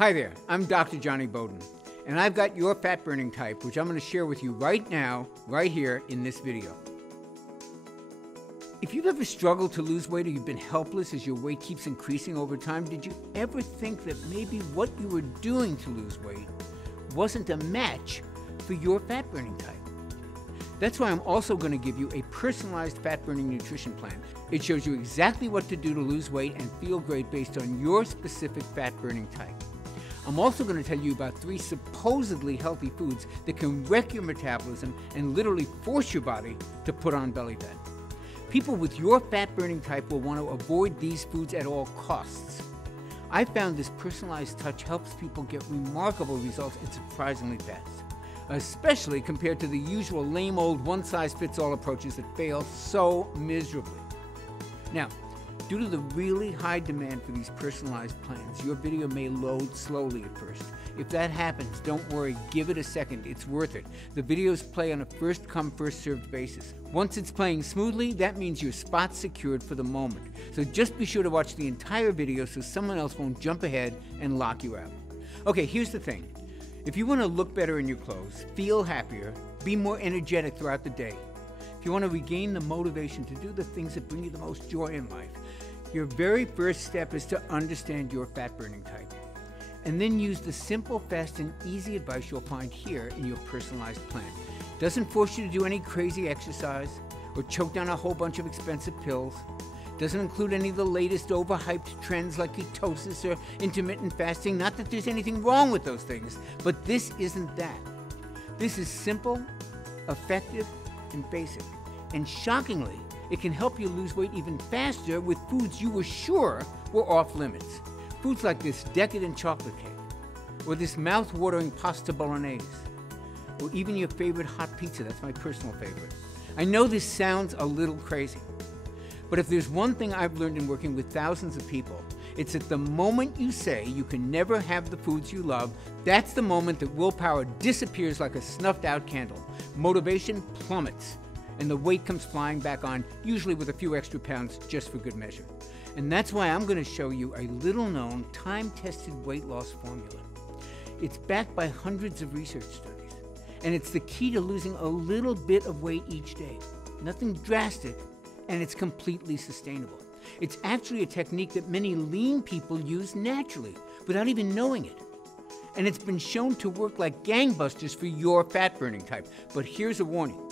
Hi there, I'm Dr. Johnny Bowden, and I've got your fat burning type, which I'm going to share with you right now, right here in this video. If you've ever struggled to lose weight or you've been helpless as your weight keeps increasing over time, did you ever think that maybe what you were doing to lose weight wasn't a match for your fat burning type? That's why I'm also going to give you a personalized fat burning nutrition plan. It shows you exactly what to do to lose weight and feel great based on your specific fat burning type. I'm also going to tell you about 3 supposedly healthy foods that can wreck your metabolism and literally force your body to put on belly fat. People with your fat burning type will want to avoid these foods at all costs. I found this personalized touch helps people get remarkable results and surprisingly fast, especially compared to the usual lame old one-size-fits-all approaches that fail so miserably. Now, due to the really high demand for these personalized plans, your video may load slowly at first. If that happens, don't worry, give it a second, it's worth it. The videos play on a first-come, first-served basis. Once it's playing smoothly, that means your spot's secured for the moment. So just be sure to watch the entire video so someone else won't jump ahead and lock you out. Okay, here's the thing. If you want to look better in your clothes, feel happier, be more energetic throughout the day, if you want to regain the motivation to do the things that bring you the most joy in life, your very first step is to understand your fat burning type, and then use the simple, fast, and easy advice you'll find here in your personalized plan. It doesn't force you to do any crazy exercise or choke down a whole bunch of expensive pills. It doesn't include any of the latest overhyped trends like ketosis or intermittent fasting. Not that there's anything wrong with those things, but this isn't that. This is simple, effective, and basic. And shockingly, it can help you lose weight even faster with foods you were sure were off limits. Foods like this decadent chocolate cake, or this mouth-watering pasta bolognese, or even your favorite hot pizza. That's my personal favorite. I know this sounds a little crazy, but if there's one thing I've learned in working with thousands of people, it's that the moment you say you can never have the foods you love, that's the moment that willpower disappears like a snuffed-out candle. Motivation plummets, and the weight comes flying back on, usually with a few extra pounds just for good measure. And that's why I'm going to show you a little-known, time-tested weight loss formula. It's backed by hundreds of research studies, and it's the key to losing a little bit of weight each day. Nothing drastic, and it's completely sustainable. It's actually a technique that many lean people use naturally, without even knowing it. And it's been shown to work like gangbusters for your fat-burning type. But here's a warning.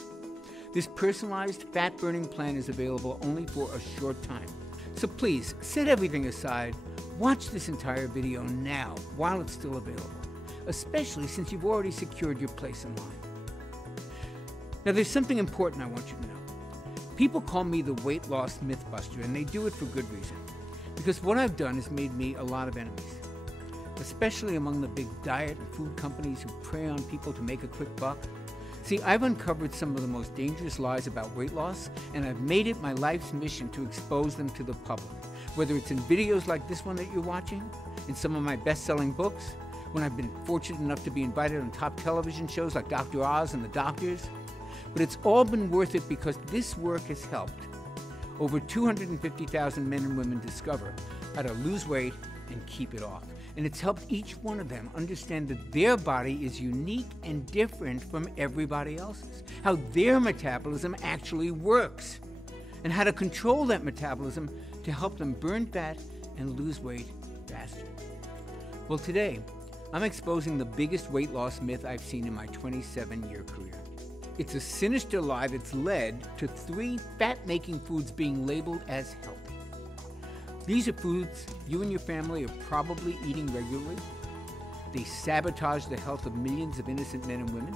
This personalized fat-burning plan is available only for a short time. So please, set everything aside, watch this entire video now while it's still available, especially since you've already secured your place in line. Now there's something important I want you to know. People call me the weight loss mythbuster, and they do it for good reason. Because what I've done has made me a lot of enemies, especially among the big diet and food companies who prey on people to make a quick buck. See, I've uncovered some of the most dangerous lies about weight loss, and I've made it my life's mission to expose them to the public. Whether it's in videos like this one that you're watching, in some of my best-selling books, when I've been fortunate enough to be invited on top television shows like Dr. Oz and The Doctors. But it's all been worth it because this work has helped over 250,000 men and women discover how to lose weight and keep it off. And it's helped each one of them understand that their body is unique and different from everybody else's, how their metabolism actually works, and how to control that metabolism to help them burn fat and lose weight faster. Well, today, I'm exposing the biggest weight loss myth I've seen in my 27-year career. It's a sinister lie that's led to 3 fat-making foods being labeled as healthy. These are foods you and your family are probably eating regularly. They sabotage the health of millions of innocent men and women.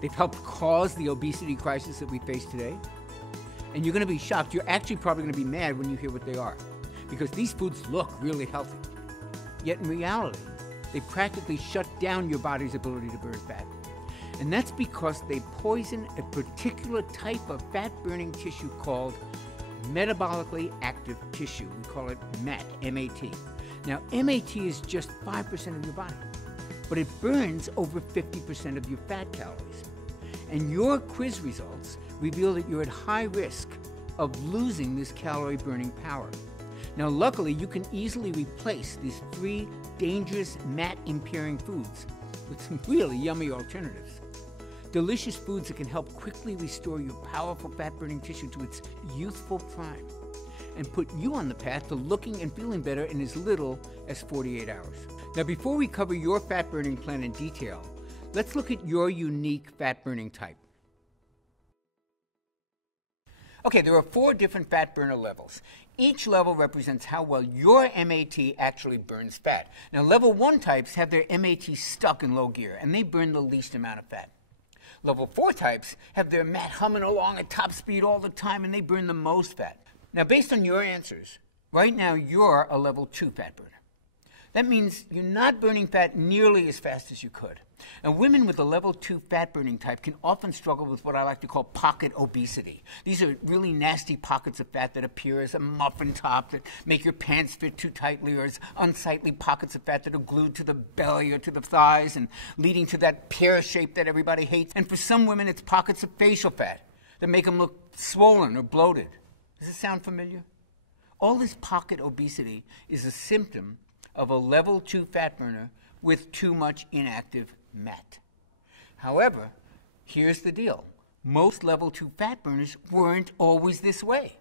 They've helped cause the obesity crisis that we face today. And you're going to be shocked. You're actually probably going to be mad when you hear what they are, because these foods look really healthy. Yet in reality, they practically shut down your body's ability to burn fat. And that's because they poison a particular type of fat-burning tissue called metabolically active tissue. We call it MAT, M-A-T. Now, MAT is just 5% of your body, but it burns over 50% of your fat calories. And your quiz results reveal that you're at high risk of losing this calorie-burning power. Now, luckily, you can easily replace these 3 dangerous mat-impairing foods with some really yummy alternatives. Delicious foods that can help quickly restore your powerful fat-burning tissue to its youthful prime and put you on the path to looking and feeling better in as little as 48 hours. Now, before we cover your fat-burning plan in detail, let's look at your unique fat-burning type. Okay, there are 4 different fat burner levels. Each level represents how well your MAT actually burns fat. Now, level 1 types have their MAT stuck in low gear, and they burn the least amount of fat. Level 4 types have their MAT humming along at top speed all the time, and they burn the most fat. Now, based on your answers, right now you're a level 2 fat burner. That means you're not burning fat nearly as fast as you could. And women with a level 2 fat burning type can often struggle with what I like to call pocket obesity. These are really nasty pockets of fat that appear as a muffin top that make your pants fit too tightly, or as unsightly pockets of fat that are glued to the belly or to the thighs and leading to that pear shape that everybody hates. And for some women, it's pockets of facial fat that make them look swollen or bloated. Does it sound familiar? All this pocket obesity is a symptom of a level 2 fat burner with too much inactive MAT. However, here's the deal. Most level 2 fat burners weren't always this way.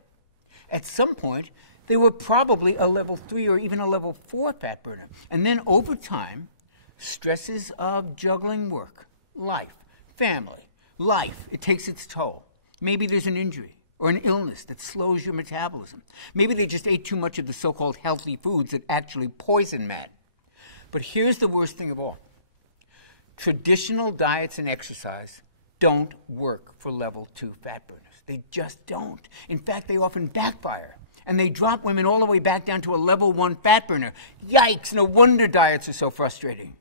At some point, they were probably a level 3 or even a level 4 fat burner. And then over time, stresses of juggling work, life, family, life, it takes its toll. Maybe there's an injury or an illness that slows your metabolism. Maybe they just ate too much of the so-called healthy foods that actually poison MAT. But here's the worst thing of all. Traditional diets and exercise don't work for level 2 fat burners. They just don't. In fact, they often backfire. And they drop women all the way back down to a level 1 fat burner. Yikes, no wonder diets are so frustrating.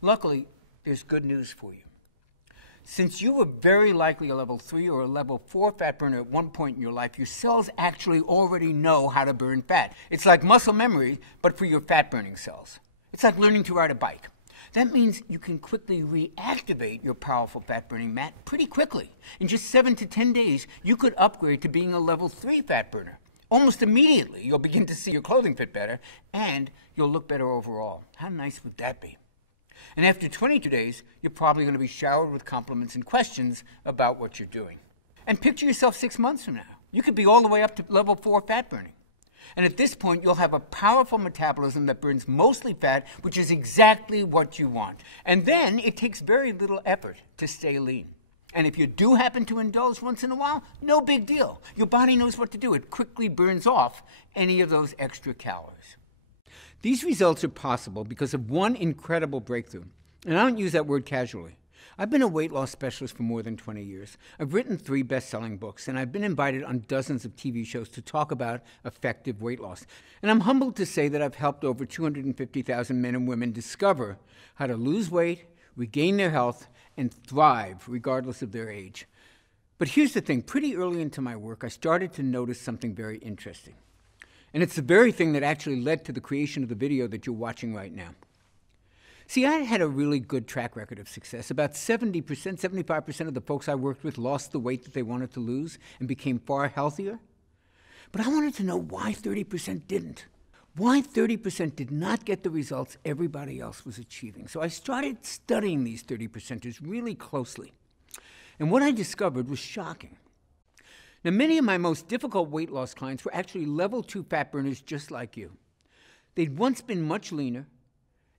Luckily, there's good news for you. Since you were very likely a level 3 or a level 4 fat burner at one point in your life, your cells actually already know how to burn fat. It's like muscle memory, but for your fat-burning cells. It's like learning to ride a bike. That means you can quickly reactivate your powerful fat-burning MAT pretty quickly. In just 7 to 10 days, you could upgrade to being a level 3 fat burner. Almost immediately, you'll begin to see your clothing fit better, and you'll look better overall. How nice would that be? And after 22 days, you're probably going to be showered with compliments and questions about what you're doing. And picture yourself 6 months from now. You could be all the way up to level 4 fat burning. And at this point, you'll have a powerful metabolism that burns mostly fat, which is exactly what you want. And then it takes very little effort to stay lean. And if you do happen to indulge once in a while, no big deal. Your body knows what to do. It quickly burns off any of those extra calories. These results are possible because of one incredible breakthrough. And I don't use that word casually. I've been a weight loss specialist for more than 20 years. I've written 3 best-selling books, and I've been invited on dozens of TV shows to talk about effective weight loss. And I'm humbled to say that I've helped over 250,000 men and women discover how to lose weight, regain their health, and thrive regardless of their age. But here's the thing. Pretty early into my work, I started to notice something very interesting. And it's the very thing that actually led to the creation of the video that you're watching right now. See, I had a really good track record of success. About 70%, 75% of the folks I worked with lost the weight that they wanted to lose and became far healthier. But I wanted to know why 30% didn't. Why 30% did not get the results everybody else was achieving. So I started studying these 30%ers really closely. And what I discovered was shocking. Now, many of my most difficult weight loss clients were actually level 2 fat burners just like you. They'd once been much leaner,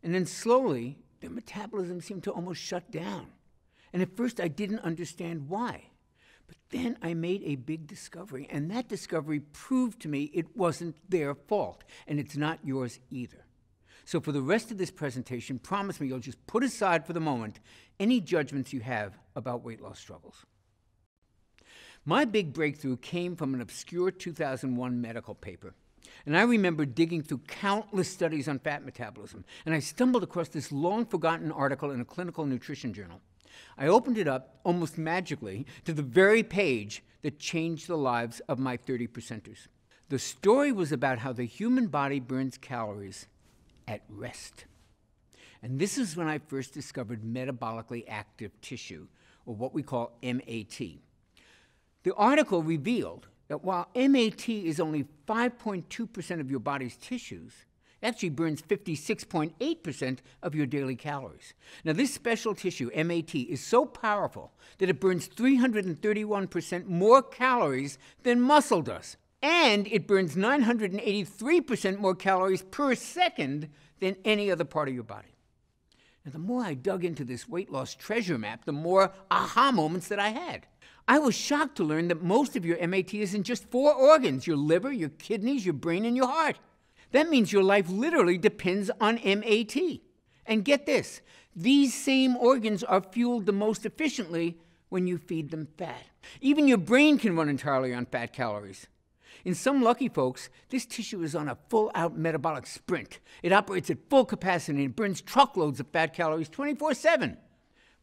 and then slowly, their metabolism seemed to almost shut down. And at first, I didn't understand why. But then I made a big discovery, and that discovery proved to me it wasn't their fault, and it's not yours either. So for the rest of this presentation, promise me you'll just put aside for the moment any judgments you have about weight loss struggles. My big breakthrough came from an obscure 2001 medical paper. And I remember digging through countless studies on fat metabolism, and I stumbled across this long-forgotten article in a clinical nutrition journal. I opened it up, almost magically, to the very page that changed the lives of my 30%ers. The story was about how the human body burns calories at rest. And this is when I first discovered metabolically active tissue, or what we call MAT. The article revealed that while MAT is only 5.2% of your body's tissues, it actually burns 56.8% of your daily calories. Now, this special tissue, MAT, is so powerful that it burns 331% more calories than muscle does. And it burns 983% more calories per second than any other part of your body. Now, the more I dug into this weight loss treasure map, the more aha moments that I had. I was shocked to learn that most of your MAT is in just 4 organs: your liver, your kidneys, your brain, and your heart. That means your life literally depends on MAT. And get this, these same organs are fueled the most efficiently when you feed them fat. Even your brain can run entirely on fat calories. In some lucky folks, this tissue is on a full-out metabolic sprint. It operates at full capacity and burns truckloads of fat calories 24/7.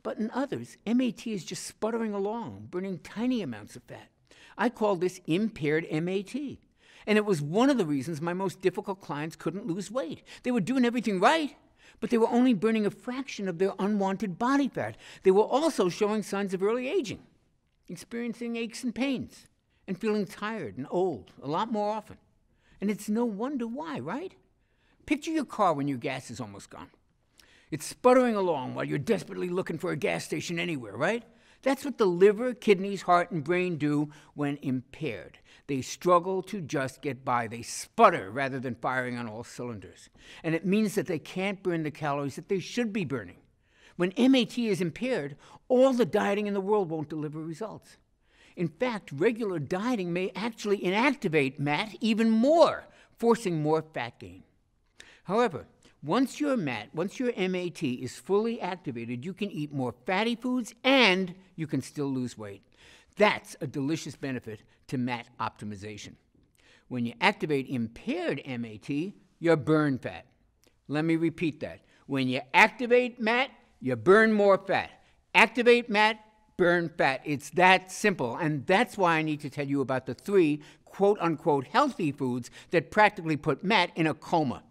But in others, MAT is just sputtering along, burning tiny amounts of fat. I call this impaired MAT. And it was one of the reasons my most difficult clients couldn't lose weight. They were doing everything right, but they were only burning a fraction of their unwanted body fat. They were also showing signs of early aging, experiencing aches and pains, and feeling tired and old a lot more often. And it's no wonder why, right? Picture your car when your gas is almost gone. It's sputtering along while you're desperately looking for a gas station anywhere, right? That's what the liver, kidneys, heart, and brain do when impaired. They struggle to just get by. They sputter rather than firing on all cylinders. And it means that they can't burn the calories that they should be burning. When MAT is impaired, all the dieting in the world won't deliver results. In fact, regular dieting may actually inactivate MAT even more, forcing more fat gain. However, once your MAT is fully activated, you can eat more fatty foods and you can still lose weight. That's a delicious benefit to MAT optimization. When you activate impaired MAT, you burn fat. Let me repeat that. When you activate MAT, you burn more fat. Activate MAT, burn fat. It's that simple. And that's why I need to tell you about the 3 quote-unquote healthy foods that practically put MAT in a coma.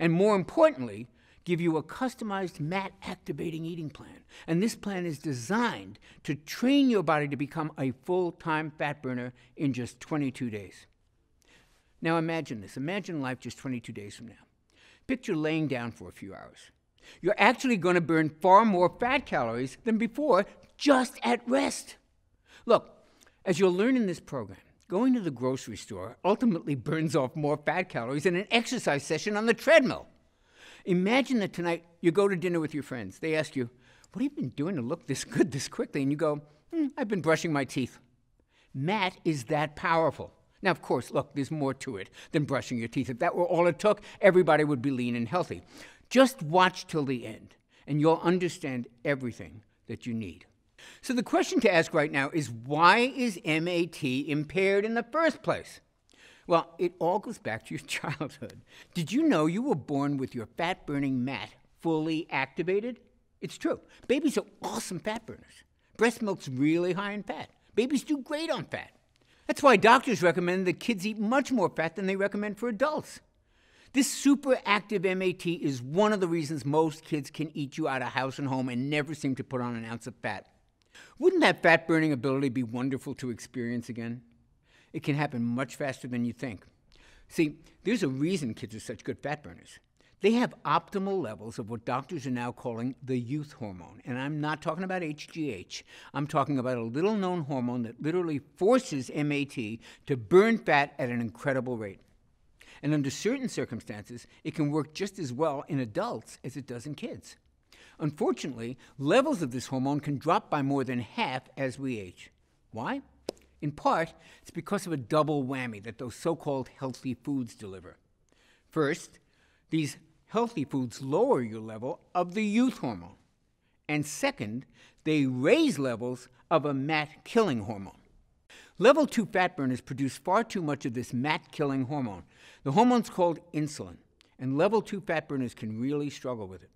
And more importantly, give you a customized MAT-activating eating plan. And this plan is designed to train your body to become a full-time fat burner in just 22 days. Now imagine this. Imagine life just 22 days from now. Picture laying down for a few hours. You're actually going to burn far more fat calories than before just at rest. Look, as you'll learn in this program, going to the grocery store ultimately burns off more fat calories than an exercise session on the treadmill. Imagine that tonight you go to dinner with your friends. They ask you, "What have you been doing to look this good this quickly?" And you go, "I've been brushing my teeth." MAT is that powerful. Now, of course, look, there's more to it than brushing your teeth. If that were all it took, everybody would be lean and healthy. Just watch till the end, and you'll understand everything that you need. So the question to ask right now is, why is MAT impaired in the first place? Well, it all goes back to your childhood. Did you know you were born with your fat-burning MAT fully activated? It's true. Babies are awesome fat burners. Breast milk's really high in fat. Babies do great on fat. That's why doctors recommend that kids eat much more fat than they recommend for adults. This super active MAT is one of the reasons most kids can eat you out of house and home and never seem to put on an ounce of fat. Wouldn't that fat-burning ability be wonderful to experience again? It can happen much faster than you think. See, there's a reason kids are such good fat burners. They have optimal levels of what doctors are now calling the youth hormone. And I'm not talking about HGH. I'm talking about a little-known hormone that literally forces MAT to burn fat at an incredible rate. And under certain circumstances, it can work just as well in adults as it does in kids. Unfortunately, levels of this hormone can drop by more than half as we age. Why? In part, it's because of a double whammy that those so-called healthy foods deliver. First, these healthy foods lower your level of the youth hormone. And second, they raise levels of a MAT-killing hormone. Level 2 fat burners produce far too much of this MAT-killing hormone. The hormone's called insulin, and level 2 fat burners can really struggle with it.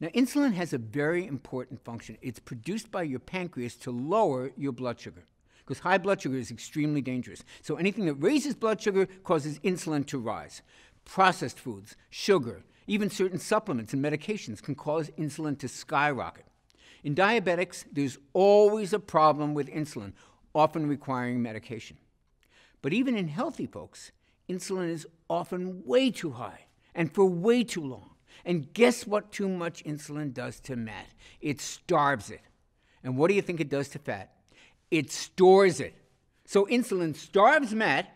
Now, insulin has a very important function. It's produced by your pancreas to lower your blood sugar, because high blood sugar is extremely dangerous. So anything that raises blood sugar causes insulin to rise. Processed foods, sugar, even certain supplements and medications can cause insulin to skyrocket. In diabetics, there's always a problem with insulin. often requiring medication. But even in healthy folks, insulin is often way too high and for way too long. And guess what too much insulin does to fat? It starves it. And what do you think it does to fat? It stores it. So insulin starves fat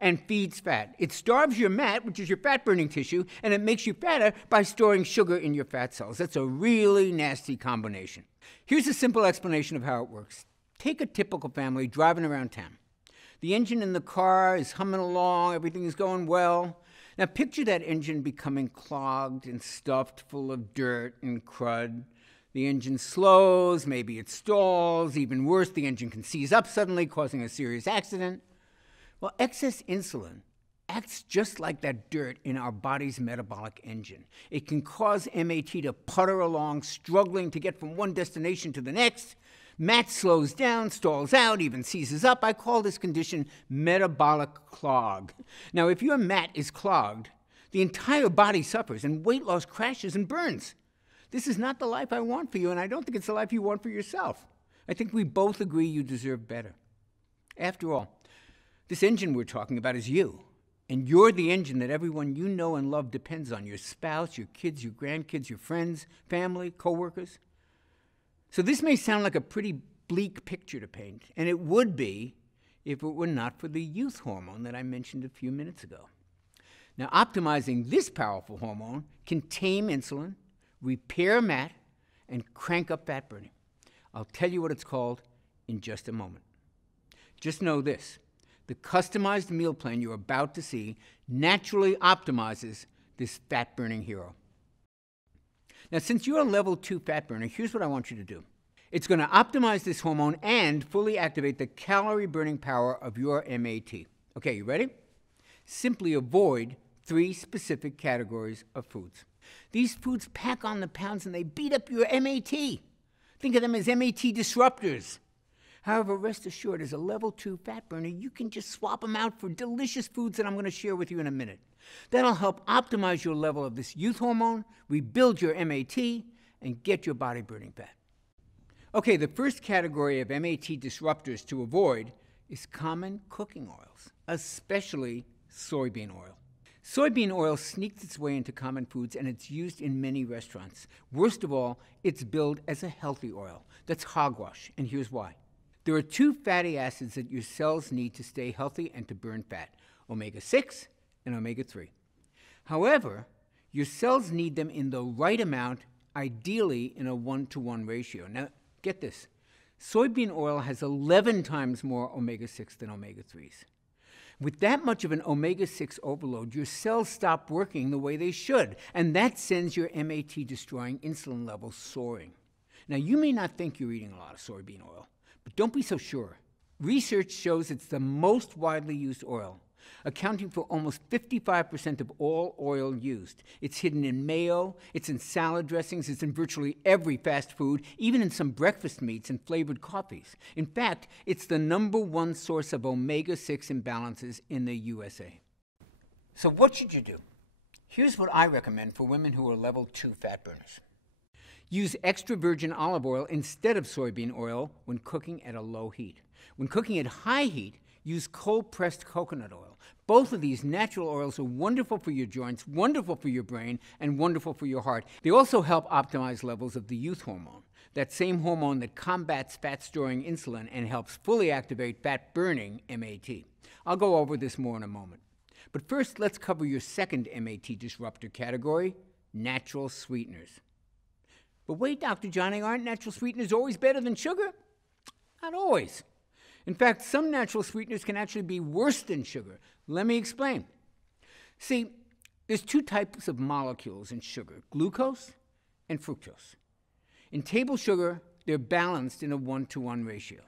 and feeds fat. It starves your fat, which is your fat-burning tissue, and it makes you fatter by storing sugar in your fat cells. That's a really nasty combination. Here's a simple explanation of how it works. Take a typical family driving around town. The engine in the car is humming along, everything is going well. Now picture that engine becoming clogged and stuffed full of dirt and crud. The engine slows, maybe it stalls, even worse, the engine can seize up suddenly, causing a serious accident. Well, excess insulin acts just like that dirt in our body's metabolic engine. It can cause MAT to putter along, struggling to get from one destination to the next. MAT slows down, stalls out, even seizes up. I call this condition metabolic clog. Now, if your MAT is clogged, the entire body suffers and weight loss crashes and burns. This is not the life I want for you, and I don't think it's the life you want for yourself. I think we both agree you deserve better. After all, this engine we're talking about is you, and you're the engine that everyone you know and love depends on, your spouse, your kids, your grandkids, your friends, family, coworkers. So this may sound like a pretty bleak picture to paint, and it would be if it were not for the youth hormone that I mentioned a few minutes ago. Now, optimizing this powerful hormone can tame insulin, repair MAT, and crank up fat burning. I'll tell you what it's called in just a moment. Just know this. The customized meal plan you're about to see naturally optimizes this fat-burning hero. Now, since you're a level 2 fat burner, here's what I want you to do. It's going to optimize this hormone and fully activate the calorie-burning power of your MAT. Okay, you ready? Simply avoid 3 specific categories of foods. These foods pack on the pounds and they beat up your MAT. Think of them as MAT disruptors. However, rest assured, as a level 2 fat burner, you can just swap them out for delicious foods that I'm going to share with you in a minute. That'll help optimize your level of this youth hormone, rebuild your MAT, and get your body burning fat. Okay, the first category of MAT disruptors to avoid is common cooking oils, especially soybean oil. Soybean oil sneaks its way into common foods, and it's used in many restaurants. Worst of all, it's billed as a healthy oil. That's hogwash, and here's why. There are 2 fatty acids that your cells need to stay healthy and to burn fat, omega-6 and omega-3. However, your cells need them in the right amount, ideally in a 1-to-1 ratio. Now, get this. Soybean oil has 11 times more omega-6 than omega-3s. With that much of an omega-6 overload, your cells stop working the way they should, and that sends your MAT-destroying insulin levels soaring. Now, you may not think you're eating a lot of soybean oil, but don't be so sure. Research shows it's the most widely used oil, accounting for almost 55% of all oil used. It's hidden in mayo, it's in salad dressings, it's in virtually every fast food, even in some breakfast meats and flavored coffees. In fact, it's the #1 source of omega-6 imbalances in the USA. So what should you do? Here's what I recommend for women who are level 2 fat burners. Use extra virgin olive oil instead of soybean oil when cooking at a low heat. When cooking at high heat, use cold-pressed coconut oil. Both of these natural oils are wonderful for your joints, wonderful for your brain, and wonderful for your heart. They also help optimize levels of the youth hormone, that same hormone that combats fat-storing insulin and helps fully activate fat-burning MAT. I'll go over this more in a moment. But first, let's cover your second MAT disruptor category, natural sweeteners. But wait, Dr. Johnny, aren't natural sweeteners always better than sugar? Not always. In fact, some natural sweeteners can actually be worse than sugar. Let me explain. See, there's 2 types of molecules in sugar, glucose and fructose. In table sugar, they're balanced in a 1-to-1 ratio.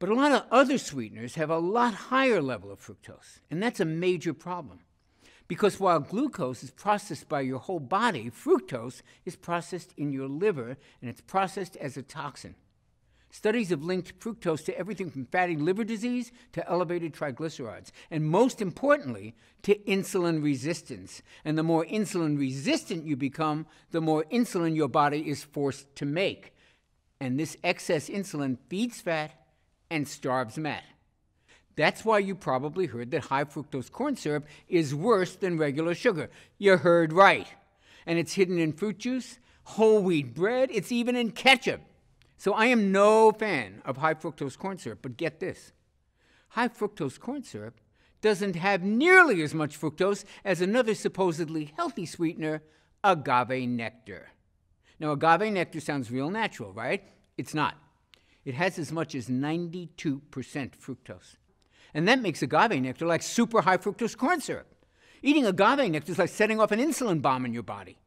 But a lot of other sweeteners have a lot higher level of fructose, and that's a major problem. Because while glucose is processed by your whole body, fructose is processed in your liver, and it's processed as a toxin. Studies have linked fructose to everything from fatty liver disease to elevated triglycerides, and most importantly, to insulin resistance. And the more insulin resistant you become, the more insulin your body is forced to make. And this excess insulin feeds fat and starves Matt. That's why you probably heard that high fructose corn syrup is worse than regular sugar. You heard right. And it's hidden in fruit juice, whole wheat bread, it's even in ketchup. So I am no fan of high fructose corn syrup, but get this. High fructose corn syrup doesn't have nearly as much fructose as another supposedly healthy sweetener, agave nectar. Now, agave nectar sounds real natural, right? It's not. It has as much as 92% fructose. And that makes agave nectar like super high fructose corn syrup. Eating agave nectar is like setting off an insulin bomb in your body.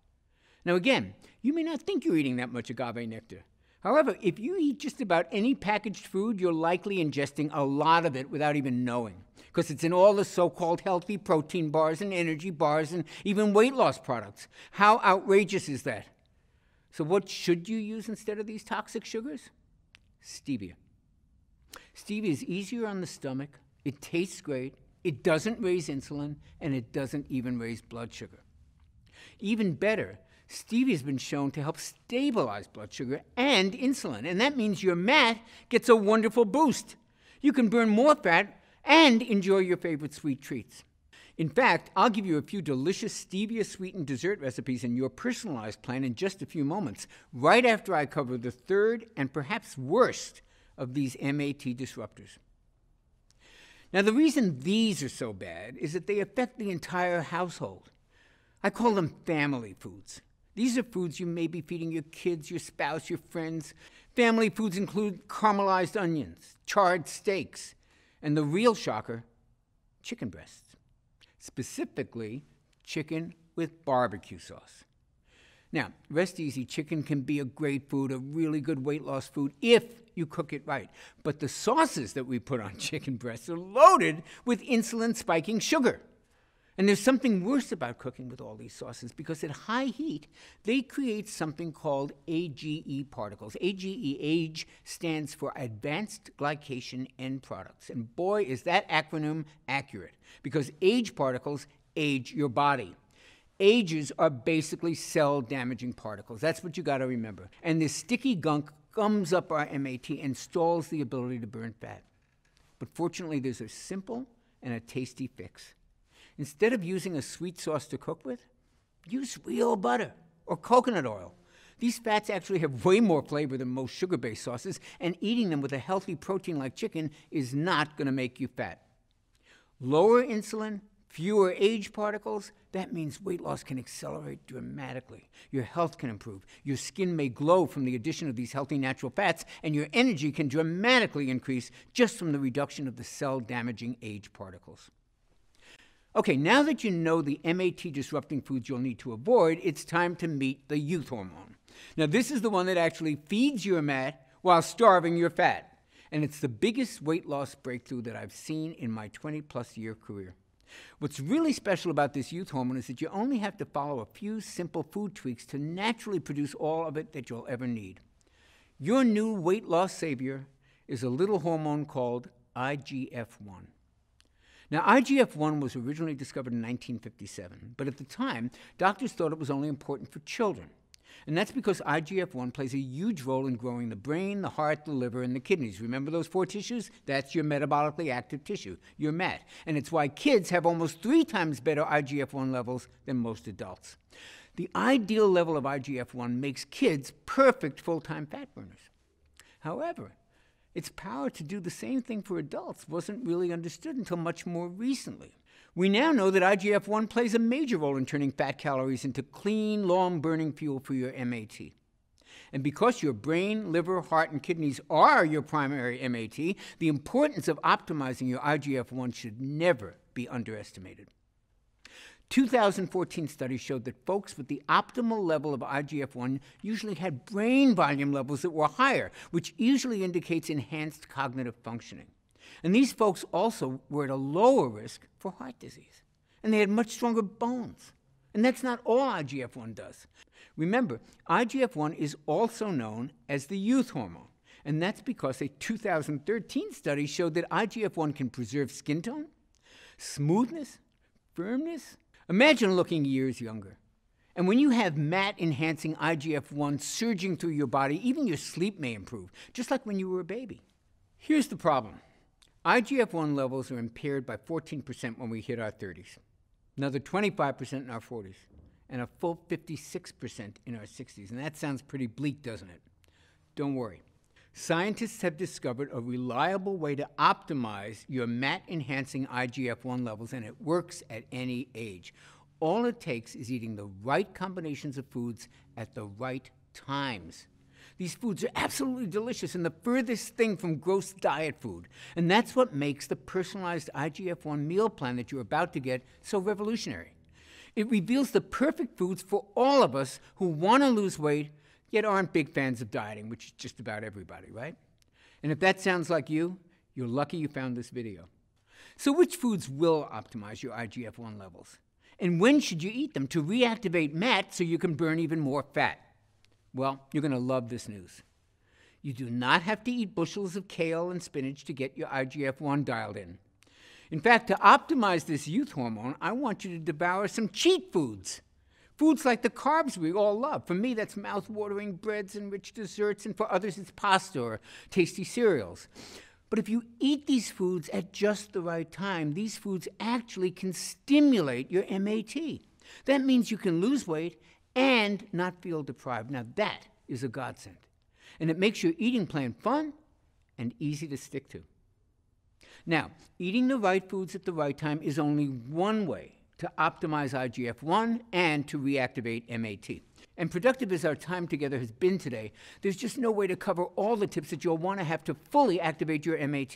Now again, you may not think you're eating that much agave nectar. However, if you eat just about any packaged food, you're likely ingesting a lot of it without even knowing, because it's in all the so-called healthy protein bars and energy bars and even weight loss products. How outrageous is that? So what should you use instead of these toxic sugars? Stevia. Stevia is easier on the stomach, it tastes great, it doesn't raise insulin, and it doesn't even raise blood sugar. Even better, stevia has been shown to help stabilize blood sugar and insulin, and that means your MAT gets a wonderful boost. You can burn more fat and enjoy your favorite sweet treats. In fact, I'll give you a few delicious stevia-sweetened dessert recipes in your personalized plan in just a few moments, right after I cover the third and perhaps worst of these MAT disruptors. Now, the reason these are so bad is that they affect the entire household. I call them family foods. These are foods you may be feeding your kids, your spouse, your friends. Family foods include caramelized onions, charred steaks, and the real shocker, chicken breasts. Specifically, chicken with barbecue sauce. Now, rest easy, chicken can be a great food, a really good weight loss food, if you cook it right. But the sauces that we put on chicken breasts are loaded with insulin-spiking sugar. And there's something worse about cooking with all these sauces, because at high heat, they create something called AGE particles. AGE stands for Advanced Glycation End Products. And boy, is that acronym accurate, because age particles age your body. Ages are basically cell-damaging particles. That's what you got to remember. And this sticky gunk gums up our MAT and stalls the ability to burn fat. But fortunately, there's a simple and a tasty fix. Instead of using a sweet sauce to cook with, use real butter or coconut oil. These fats actually have way more flavor than most sugar-based sauces, and eating them with a healthy protein like chicken is not going to make you fat. Lower insulin, fewer age particles, that means weight loss can accelerate dramatically. Your health can improve. Your skin may glow from the addition of these healthy natural fats, and your energy can dramatically increase just from the reduction of the cell-damaging age particles. Okay, now that you know the MAT-disrupting foods you'll need to avoid, it's time to meet the youth hormone. Now, this is the one that actually feeds your MAT while starving your fat. And it's the biggest weight loss breakthrough that I've seen in my 20-plus year career. What's really special about this youth hormone is that you only have to follow a few simple food tweaks to naturally produce all of it that you'll ever need. Your new weight loss savior is a little hormone called IGF-1. Now, IGF-1 was originally discovered in 1957, but at the time, doctors thought it was only important for children. And that's because IGF-1 plays a huge role in growing the brain, the heart, the liver, and the kidneys. Remember those 4 tissues? That's your metabolically active tissue, your MAT. And it's why kids have almost 3 times better IGF-1 levels than most adults. The ideal level of IGF-1 makes kids perfect full-time fat burners. However, its power to do the same thing for adults wasn't really understood until much more recently. We now know that IGF-1 plays a major role in turning fat calories into clean, long-burning fuel for your MAT. And because your brain, liver, heart, and kidneys are your primary MAT, the importance of optimizing your IGF-1 should never be underestimated. 2014 studies showed that folks with the optimal level of IGF-1 usually had brain volume levels that were higher, which usually indicates enhanced cognitive functioning. And these folks also were at a lower risk for heart disease. And they had much stronger bones. And that's not all IGF-1 does. Remember, IGF-1 is also known as the youth hormone. And that's because a 2013 study showed that IGF-1 can preserve skin tone, smoothness, firmness. Imagine looking years younger. And when you have MAT-enhancing IGF-1 surging through your body, even your sleep may improve, just like when you were a baby. Here's the problem. IGF-1 levels are impaired by 14% when we hit our 30s, another 25% in our 40s, and a full 56% in our 60s. And that sounds pretty bleak, doesn't it? Don't worry. Scientists have discovered a reliable way to optimize your MAT-enhancing IGF-1 levels, and it works at any age. All it takes is eating the right combinations of foods at the right times. These foods are absolutely delicious and the furthest thing from gross diet food. And that's what makes the personalized IGF-1 meal plan that you're about to get so revolutionary. It reveals the perfect foods for all of us who want to lose weight, yet aren't big fans of dieting, which is just about everybody, right? And if that sounds like you, you're lucky you found this video. So which foods will optimize your IGF-1 levels? And when should you eat them to reactivate MAT so you can burn even more fat? Well, you're going to love this news. You do not have to eat bushels of kale and spinach to get your IGF-1 dialed in. In fact, to optimize this youth hormone, I want you to devour some cheat foods. Foods like the carbs we all love. For me, that's mouth-watering breads and rich desserts, and for others, it's pasta or tasty cereals. But if you eat these foods at just the right time, these foods actually can stimulate your MAT. That means you can lose weight and not feel deprived. Now, that is a godsend. And it makes your eating plan fun and easy to stick to. Now, eating the right foods at the right time is only one way to optimize IGF-1 and to reactivate MAT. And productive as our time together has been today, there's just no way to cover all the tips that you'll want to have to fully activate your MAT.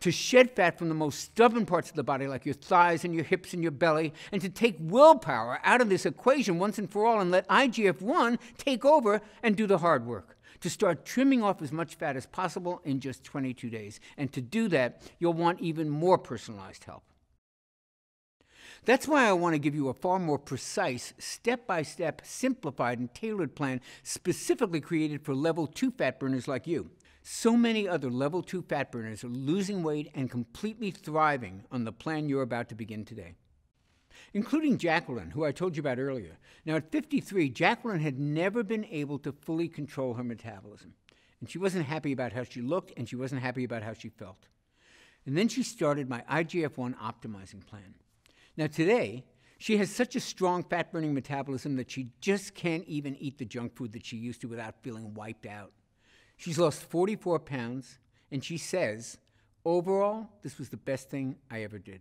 To shed fat from the most stubborn parts of the body, like your thighs and your hips and your belly, and to take willpower out of this equation once and for all and let IGF-1 take over and do the hard work. To start trimming off as much fat as possible in just 22 days. And to do that, you'll want even more personalized help. That's why I want to give you a far more precise, step-by-step, simplified, and tailored plan specifically created for level 2 fat burners like you. So many other level 2 fat burners are losing weight and completely thriving on the plan you're about to begin today. Including Jacqueline, who I told you about earlier. Now, at 53, Jacqueline had never been able to fully control her metabolism. And she wasn't happy about how she looked, and she wasn't happy about how she felt. And then she started my IGF-1 optimizing plan. Now today, she has such a strong fat-burning metabolism that she just can't even eat the junk food that she used to without feeling wiped out. She's lost 44 pounds, and she says, overall, this was the best thing I ever did.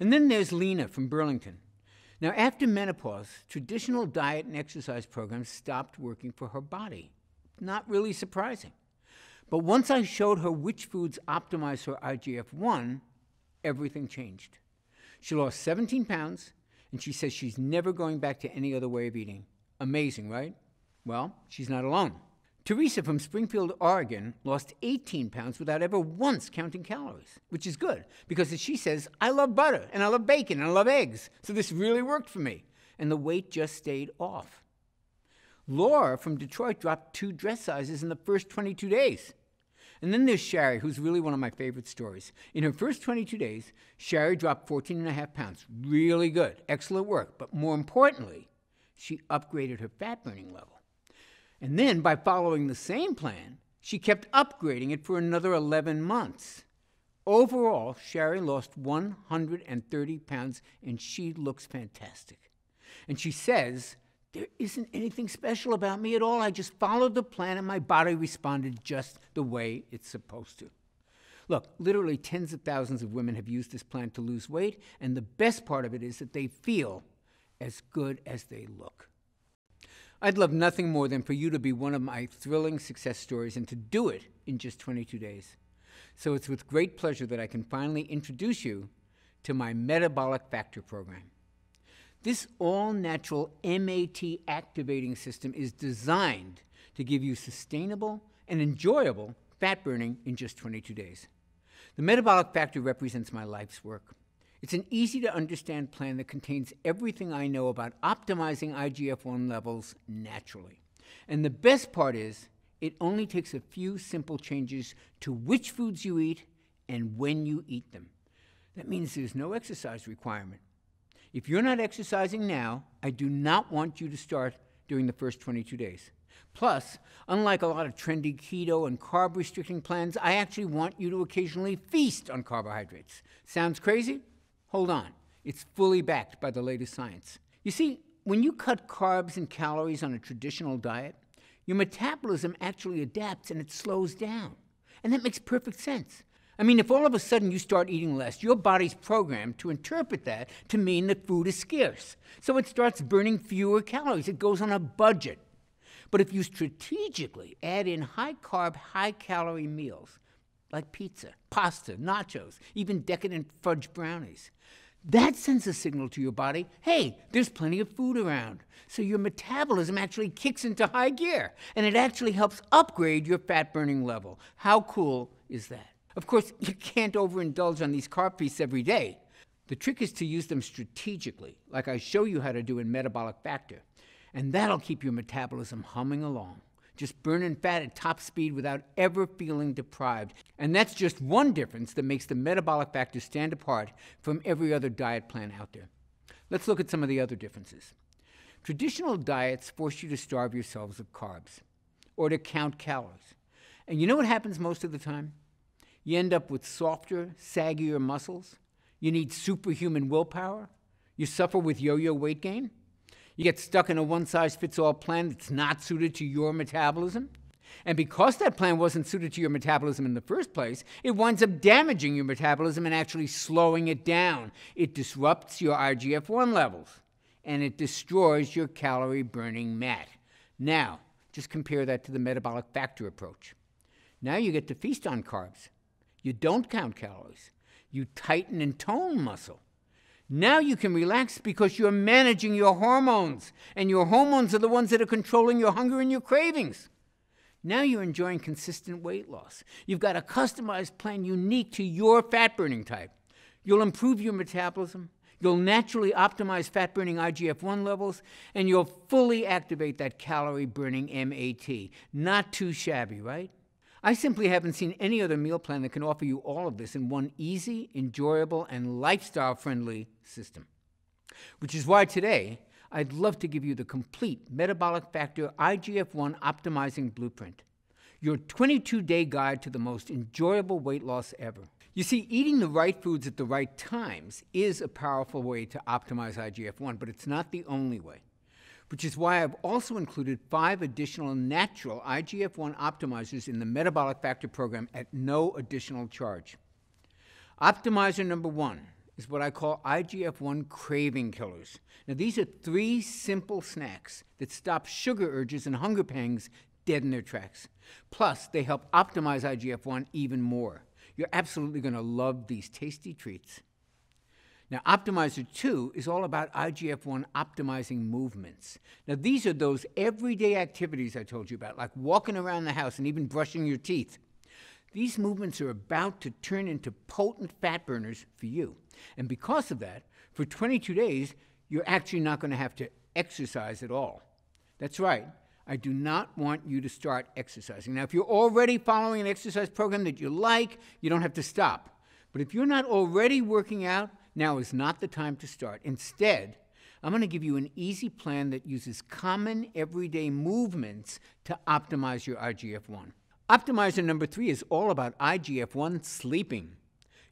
And then there's Lena from Burlington. Now after menopause, traditional diet and exercise programs stopped working for her body. Not really surprising. But once I showed her which foods optimize her IGF-1, everything changed. She lost 17 pounds, and she says she's never going back to any other way of eating. Amazing, right? Well, she's not alone. Teresa from Springfield, Oregon, lost 18 pounds without ever once counting calories, which is good, because as she says, I love butter, and I love bacon, and I love eggs, so this really worked for me. And the weight just stayed off. Laura from Detroit dropped 2 dress sizes in the first 22 days. And then there's Shari, who's really one of my favorite stories. In her first 22 days, Shari dropped 14.5 pounds. Really good. Excellent work. But more importantly, she upgraded her fat-burning level. And then, by following the same plan, she kept upgrading it for another 11 months. Overall, Shari lost 130 pounds, and she looks fantastic. And she says, there isn't anything special about me at all. I just followed the plan and my body responded just the way it's supposed to. Look, literally tens of thousands of women have used this plan to lose weight, and the best part of it is that they feel as good as they look. I'd love nothing more than for you to be one of my thrilling success stories and to do it in just 22 days. So it's with great pleasure that I can finally introduce you to my Metabolic Factor program. This all-natural MAT activating system is designed to give you sustainable and enjoyable fat burning in just 22 days. The Metabolic Factor represents my life's work. It's an easy-to-understand plan that contains everything I know about optimizing IGF-1 levels naturally. And the best part is, it only takes a few simple changes to which foods you eat and when you eat them. That means there's no exercise requirement. If you're not exercising now, I do not want you to start during the first 22 days. Plus, unlike a lot of trendy keto and carb-restricting plans, I actually want you to occasionally feast on carbohydrates. Sounds crazy? Hold on. It's fully backed by the latest science. You see, when you cut carbs and calories on a traditional diet, your metabolism actually adapts and it slows down. And that makes perfect sense. I mean, if all of a sudden you start eating less, your body's programmed to interpret that to mean that food is scarce. So it starts burning fewer calories. It goes on a budget. But if you strategically add in high-carb, high-calorie meals, like pizza, pasta, nachos, even decadent fudge brownies, that sends a signal to your body, hey, there's plenty of food around. So your metabolism actually kicks into high gear, and it actually helps upgrade your fat-burning level. How cool is that? Of course, you can't overindulge on these carb feasts every day. The trick is to use them strategically, like I show you how to do in Metabolic Factor. And that'll keep your metabolism humming along, just burning fat at top speed without ever feeling deprived. And that's just one difference that makes the Metabolic Factor stand apart from every other diet plan out there. Let's look at some of the other differences. Traditional diets force you to starve yourselves of carbs or to count calories. And you know what happens most of the time? You end up with softer, saggier muscles. You need superhuman willpower. You suffer with yo-yo weight gain. You get stuck in a one-size-fits-all plan that's not suited to your metabolism. And because that plan wasn't suited to your metabolism in the first place, it winds up damaging your metabolism and actually slowing it down. It disrupts your IGF-1 levels, and it destroys your calorie-burning mat. Now, just compare that to the Metabolic Factor approach. Now you get to feast on carbs. You don't count calories. You tighten and tone muscle. Now you can relax because you're managing your hormones, and your hormones are the ones that are controlling your hunger and your cravings. Now you're enjoying consistent weight loss. You've got a customized plan unique to your fat-burning type. You'll improve your metabolism, you'll naturally optimize fat-burning IGF-1 levels, and you'll fully activate that calorie-burning MAT. Not too shabby, right? I simply haven't seen any other meal plan that can offer you all of this in one easy, enjoyable, and lifestyle-friendly system. Which is why today, I'd love to give you the complete Metabolic Factor IGF-1 Optimizing Blueprint, your 22-day guide to the most enjoyable weight loss ever. You see, eating the right foods at the right times is a powerful way to optimize IGF-1, but it's not the only way. Which is why I've also included 5 additional natural IGF-1 optimizers in the Metabolic Factor program at no additional charge. Optimizer number 1 is what I call IGF-1 craving killers. Now, these are 3 simple snacks that stop sugar urges and hunger pangs dead in their tracks. Plus, they help optimize IGF-1 even more. You're absolutely going to love these tasty treats. Now, Optimizer 2 is all about IGF-1 optimizing movements. Now, these are those everyday activities I told you about, like walking around the house and even brushing your teeth. These movements are about to turn into potent fat burners for you. And because of that, for 22 days, you're actually not going to have to exercise at all. That's right. I do not want you to start exercising. Now, if you're already following an exercise program that you like, you don't have to stop. But if you're not already working out, now is not the time to start. Instead, I'm going to give you an easy plan that uses common everyday movements to optimize your IGF-1. Optimizer number 3 is all about IGF-1 sleeping.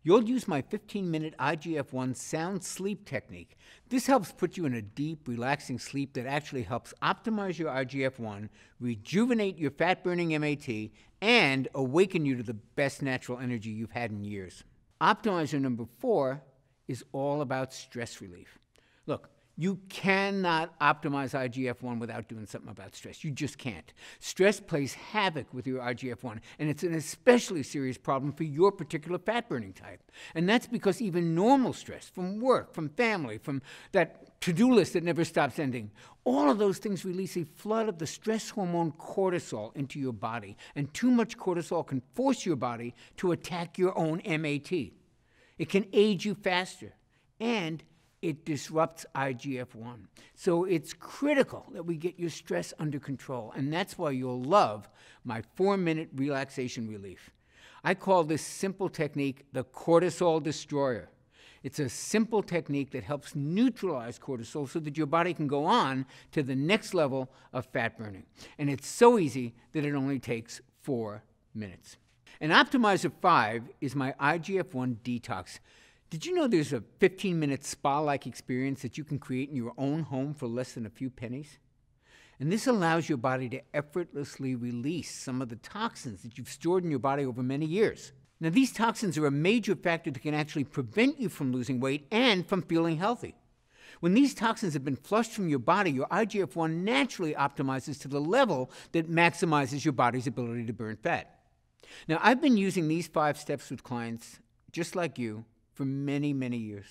You'll use my 15-minute IGF-1 sound sleep technique. This helps put you in a deep, relaxing sleep that actually helps optimize your IGF-1, rejuvenate your fat-burning MAT, and awaken you to the best natural energy you've had in years. Optimizer number 4 is all about stress relief. Look, you cannot optimize IGF-1 without doing something about stress. You just can't. Stress plays havoc with your IGF-1, and it's an especially serious problem for your particular fat-burning type. And that's because even normal stress from work, from family, from that to-do list that never stops ending, all of those things release a flood of the stress hormone cortisol into your body, and too much cortisol can force your body to attack your own MAT. It can age you faster, and it disrupts IGF-1. So it's critical that we get your stress under control, and that's why you'll love my 4-minute relaxation relief. I call this simple technique the cortisol destroyer. It's a simple technique that helps neutralize cortisol so that your body can go on to the next level of fat burning. And it's so easy that it only takes 4 minutes. And Optimizer 5 is my IGF-1 detox. Did you know there's a 15-minute spa-like experience that you can create in your own home for less than a few pennies? And this allows your body to effortlessly release some of the toxins that you've stored in your body over many years. Now, these toxins are a major factor that can actually prevent you from losing weight and from feeling healthy. When these toxins have been flushed from your body, your IGF-1 naturally optimizes to the level that maximizes your body's ability to burn fat. Now, I've been using these 5 steps with clients just like you for many, many years.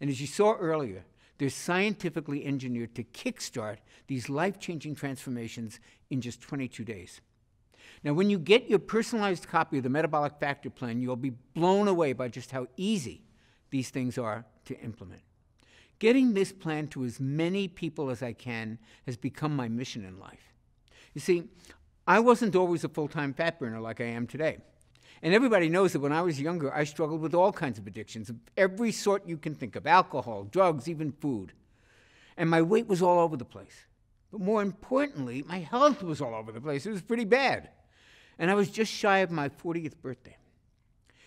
And as you saw earlier, they're scientifically engineered to kickstart these life-changing transformations in just 22 days. Now, when you get your personalized copy of the Metabolic Factor Plan, you'll be blown away by just how easy these things are to implement. Getting this plan to as many people as I can has become my mission in life. You see, I wasn't always a full-time fat burner like I am today. And everybody knows that when I was younger, I struggled with all kinds of addictions of every sort you can think of: alcohol, drugs, even food. And my weight was all over the place. But more importantly, my health was all over the place. It was pretty bad. And I was just shy of my 40th birthday.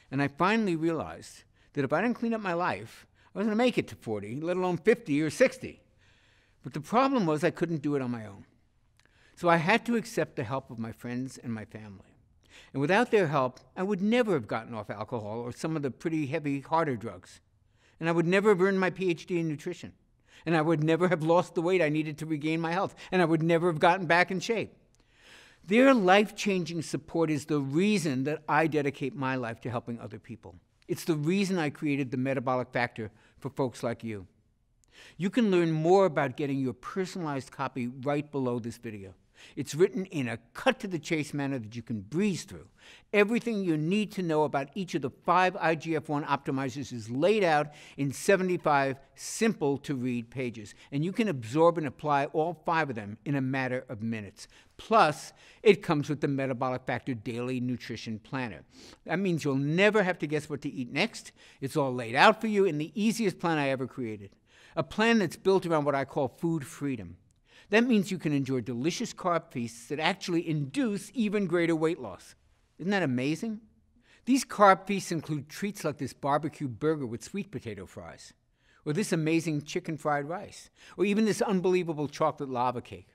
And I finally realized that if I didn't clean up my life, I wasn't going to make it to 40, let alone 50 or 60. But the problem was I couldn't do it on my own. So I had to accept the help of my friends and my family. And without their help, I would never have gotten off alcohol or some of the pretty heavy, harder drugs. And I would never have earned my PhD in nutrition. And I would never have lost the weight I needed to regain my health. And I would never have gotten back in shape. Their life-changing support is the reason that I dedicate my life to helping other people. It's the reason I created the Metabolic Factor for folks like you. You can learn more about getting your personalized copy right below this video. It's written in a cut-to-the-chase manner that you can breeze through. Everything you need to know about each of the 5 IGF-1 optimizers is laid out in 75 simple-to-read pages, and you can absorb and apply all 5 of them in a matter of minutes. Plus, it comes with the Metabolic Factor Daily Nutrition Planner. That means you'll never have to guess what to eat next. It's all laid out for you in the easiest plan I ever created. A plan that's built around what I call food freedom. That means you can enjoy delicious carb feasts that actually induce even greater weight loss. Isn't that amazing? These carb feasts include treats like this barbecue burger with sweet potato fries, or this amazing chicken fried rice, or even this unbelievable chocolate lava cake.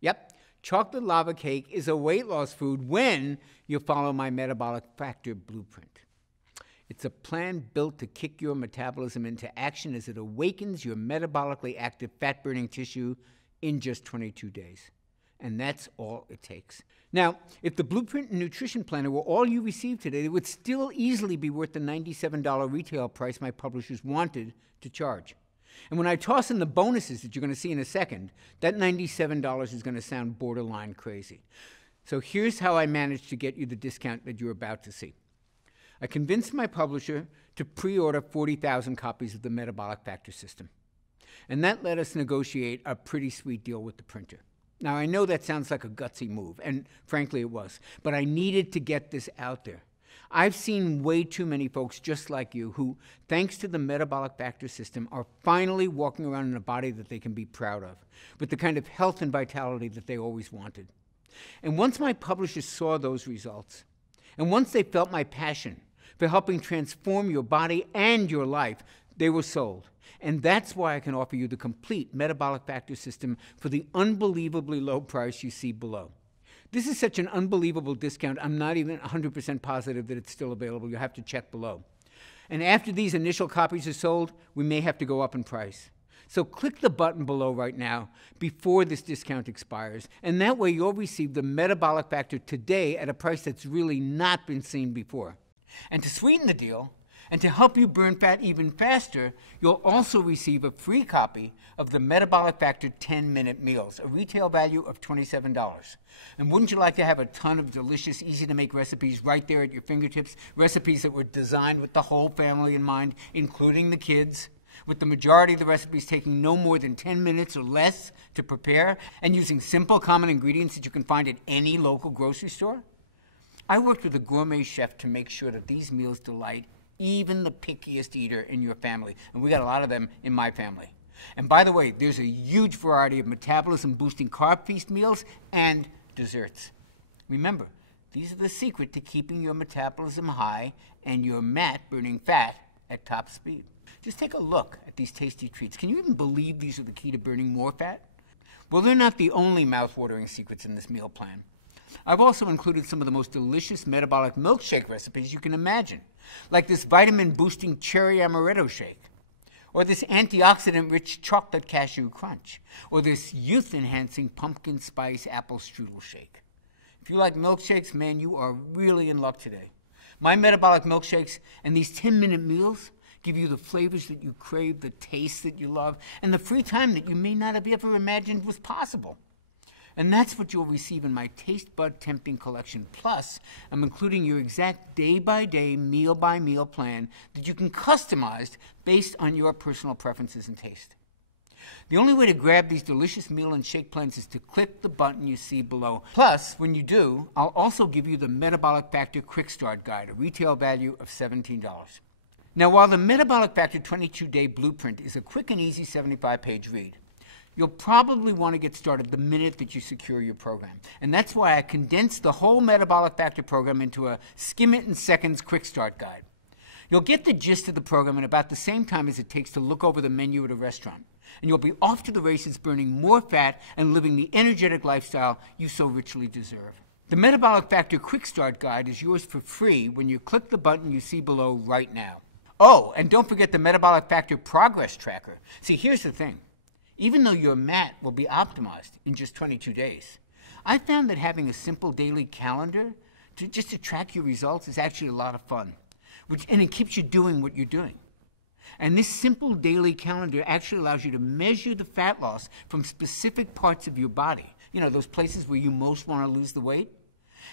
Yep, chocolate lava cake is a weight loss food when you follow my Metabolic Factor blueprint. It's a plan built to kick your metabolism into action as it awakens your metabolically active fat-burning tissue in just 22 days. And that's all it takes. Now, if the Blueprint and Nutrition Planner were all you received today, it would still easily be worth the $97 retail price my publishers wanted to charge. And when I toss in the bonuses that you're going to see in a second, that $97 is going to sound borderline crazy. So here's how I managed to get you the discount that you're about to see. I convinced my publisher to pre-order 40,000 copies of the Metabolic Factor system. And that let us negotiate a pretty sweet deal with the printer. Now, I know that sounds like a gutsy move, and frankly it was, but I needed to get this out there. I've seen way too many folks just like you who, thanks to the Metabolic Factor system, are finally walking around in a body that they can be proud of, with the kind of health and vitality that they always wanted. And once my publishers saw those results, and once they felt my passion for helping transform your body and your life, they were sold. And that's why I can offer you the complete Metabolic Factor system for the unbelievably low price you see below. This is such an unbelievable discount, I'm not even 100% positive that it's still available. You'll have to check below. And after these initial copies are sold, we may have to go up in price. So click the button below right now before this discount expires, and that way you'll receive the Metabolic Factor today at a price that's really not been seen before. And to sweeten the deal, and to help you burn fat even faster, you'll also receive a free copy of the Metabolic Factor 10-Minute Meals, a retail value of $27. And wouldn't you like to have a ton of delicious, easy-to-make recipes right there at your fingertips, recipes that were designed with the whole family in mind, including the kids, with the majority of the recipes taking no more than 10 minutes or less to prepare, and using simple, common ingredients that you can find at any local grocery store? I worked with a gourmet chef to make sure that these meals delight even the pickiest eater in your family. And we got a lot of them in my family. And by the way, there's a huge variety of metabolism-boosting carb feast meals and desserts. Remember, these are the secret to keeping your metabolism high and your MAT, burning fat, at top speed. Just take a look at these tasty treats. Can you even believe these are the key to burning more fat? Well, they're not the only mouth-watering secrets in this meal plan. I've also included some of the most delicious metabolic milkshake recipes you can imagine, like this vitamin-boosting cherry amaretto shake, or this antioxidant-rich chocolate cashew crunch, or this youth-enhancing pumpkin spice apple strudel shake. If you like milkshakes, man, you are really in luck today. My metabolic milkshakes and these 10-minute meals give you the flavors that you crave, the taste that you love, and the free time that you may not have ever imagined was possible. And that's what you'll receive in my Taste Bud Tempting Collection. Plus, I'm including your exact day-by-day, meal-by-meal plan that you can customize based on your personal preferences and taste. The only way to grab these delicious meal and shake plans is to click the button you see below. Plus, when you do, I'll also give you the Metabolic Factor Quick Start Guide, a retail value of $17. Now, while the Metabolic Factor 22-Day Blueprint is a quick and easy 75-page read, you'll probably want to get started the minute that you secure your program. And that's why I condensed the whole Metabolic Factor program into a skim-it-in-seconds quick start guide. You'll get the gist of the program in about the same time as it takes to look over the menu at a restaurant. And you'll be off to the races burning more fat and living the energetic lifestyle you so richly deserve. The Metabolic Factor Quick Start Guide is yours for free when you click the button you see below right now. Oh, and don't forget the Metabolic Factor Progress Tracker. See, here's the thing. Even though your MAT will be optimized in just 22 days, I found that having a simple daily calendar just to track your results is actually a lot of fun, and it keeps you doing what you're doing. And this simple daily calendar actually allows you to measure the fat loss from specific parts of your body, you know, those places where you most want to lose the weight.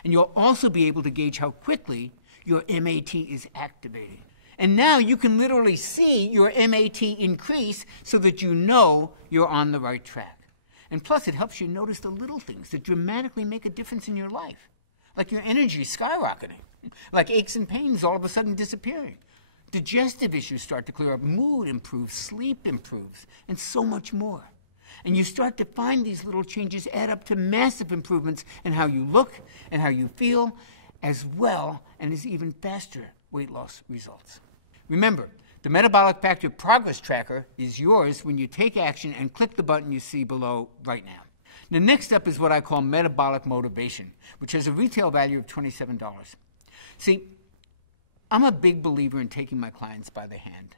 And you'll also be able to gauge how quickly your MAT is activating. And now you can literally see your MAT increase so that you know you're on the right track. And plus, it helps you notice the little things that dramatically make a difference in your life, like your energy skyrocketing, like aches and pains all of a sudden disappearing. Digestive issues start to clear up, mood improves, sleep improves, and so much more. And you start to find these little changes add up to massive improvements in how you look and how you feel, as well and as even faster weight loss results. Remember, the Metabolic Factor Progress Tracker is yours when you take action and click the button you see below right now. Now, next up is what I call Metabolic Motivation, which has a retail value of $27. See, I'm a big believer in taking my clients by the hand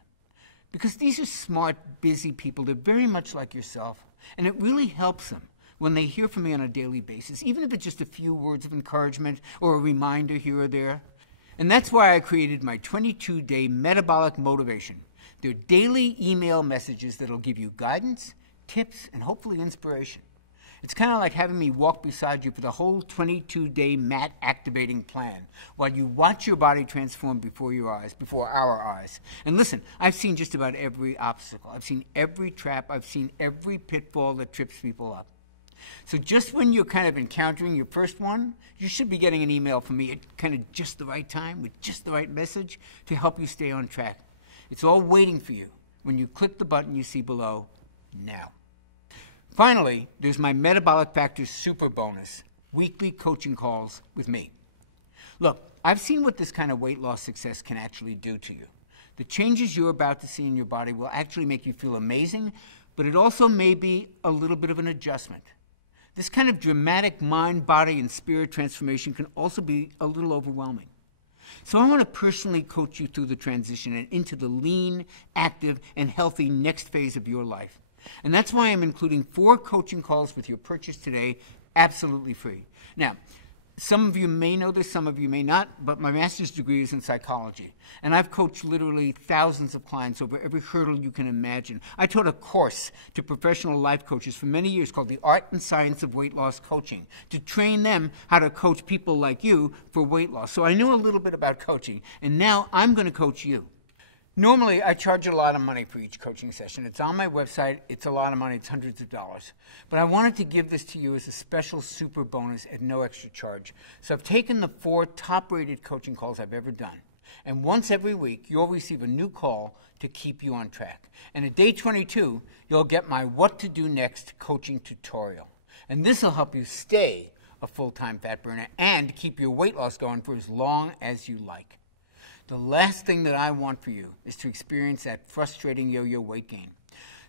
because these are smart, busy people. They're very much like yourself, and it really helps them when they hear from me on a daily basis, even if it's just a few words of encouragement or a reminder here or there. And that's why I created my 22-day Metabolic Motivation. They're daily email messages that'll give you guidance, tips, and hopefully inspiration. It's kind of like having me walk beside you for the whole 22-day MAT activating plan while you watch your body transform before our eyes. And listen, I've seen just about every obstacle. I've seen every trap. I've seen every pitfall that trips people up. So just when you're kind of encountering your first one, you should be getting an email from me at kind of just the right time with just the right message to help you stay on track. It's all waiting for you when you click the button you see below now. Finally, there's my Metabolic Factor Super Bonus, weekly coaching calls with me. Look, I've seen what this kind of weight loss success can actually do to you. The changes you're about to see in your body will actually make you feel amazing, but it also may be a little bit of an adjustment. This kind of dramatic mind, body, and spirit transformation can also be a little overwhelming. So I want to personally coach you through the transition and into the lean, active, and healthy next phase of your life. And that's why I'm including 4 coaching calls with your purchase today, absolutely free. Now, some of you may know this, some of you may not, but my master's degree is in psychology. And I've coached literally thousands of clients over every hurdle you can imagine. I taught a course to professional life coaches for many years called The Art and Science of Weight Loss Coaching to train them how to coach people like you for weight loss. So I know a little bit about coaching, and now I'm going to coach you. Normally, I charge a lot of money for each coaching session. It's on my website. It's a lot of money. It's hundreds of dollars. But I wanted to give this to you as a special super bonus at no extra charge. So I've taken the 4 top-rated coaching calls I've ever done, And once every week, you'll receive a new call to keep you on track. And at day 22, you'll get my What to Do Next coaching tutorial. And this will help you stay a full-time fat burner and keep your weight loss going for as long as you like. The last thing that I want for you is to experience that frustrating yo-yo weight gain.